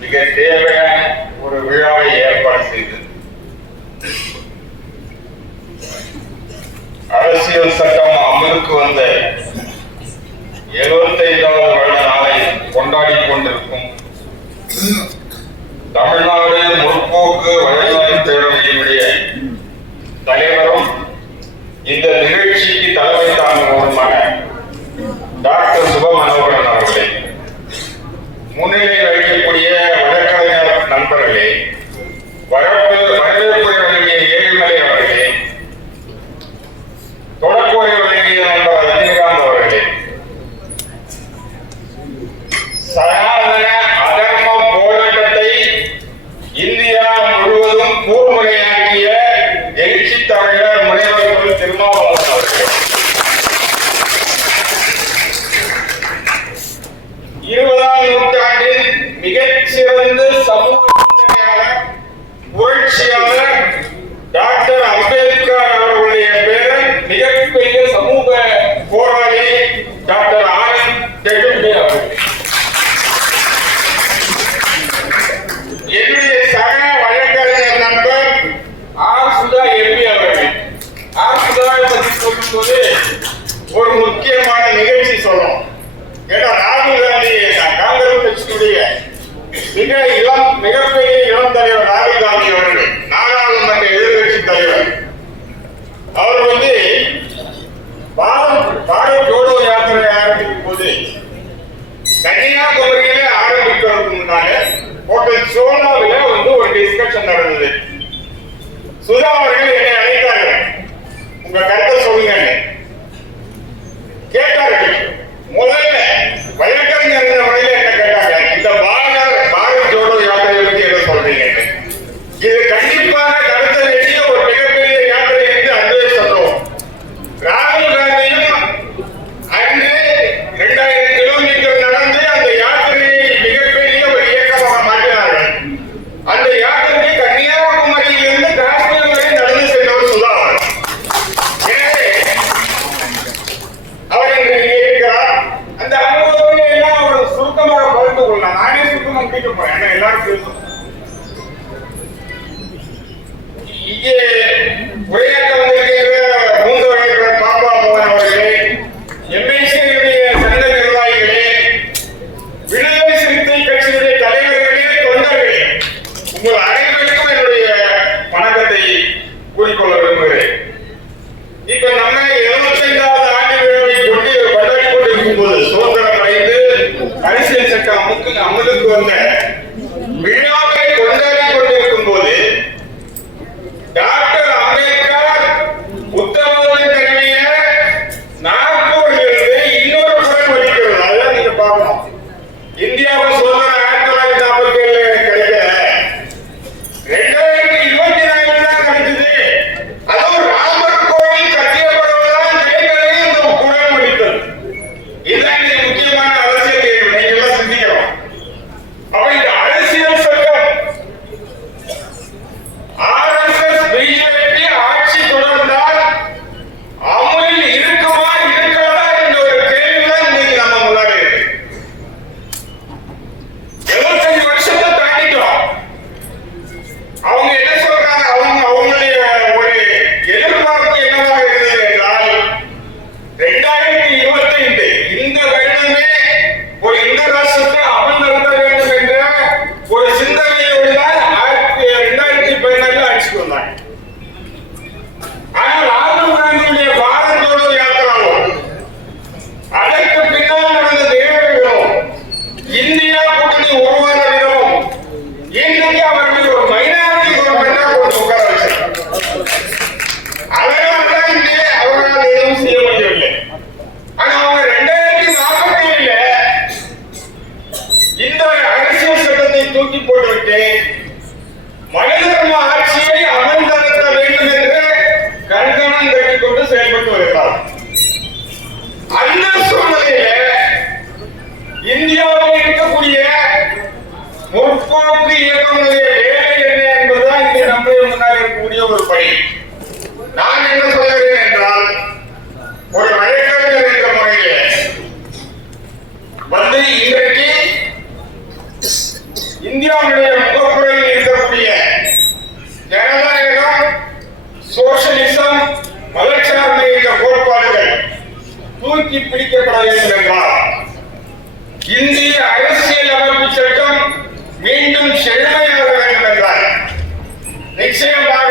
மிக தேவையான ஒரு விழாவை ஏற்பாடு செய்தது அரசியல் சட்டம் அமலுக்கு வந்த எழுபத்தைந்தாவது வருட நாளை கொண்டாடி கொண்டிருக்கும் தமிழ்நாடு கூர்முறையாகிய எழுச்சி தலைவர் முனைவர் திருமாவளவன் அவர்கள். இருபதாம் நூற்றாண்டில் மிகச்சிறந்த சமூக புரட்சியாளர் இருந்தது சுதா அவர்கள் என்னை அழைத்தார்கள். உங்க கருத்தை சொல்லுங்க கேட்டார் எல்லாரும் இங்கே ஒரே செயல்பட்டு வருகிறார். அந்த சூழ்நிலையில இந்தியாவில் இருக்கக்கூடிய முற்போக்கு இயக்கங்களுடைய வேலை என்ன என்பதுதான் இங்கே நம்முடைய முன்னால் இருக்கக்கூடிய ஒரு பணி. நான் என்ன சொல்கிறேன் என்றால் ஒரு வழக்கறிஞர் என்ற முறையில் வந்து இன்றைக்கு இந்தியாவுடைய தூக்கி பிடிக்கப்பட வேண்டும் என்றார் இந்திய அரசியல் அமைப்பு சட்டம் மீண்டும் செழுமையாக வேண்டும் என்றார் நிச்சயமாக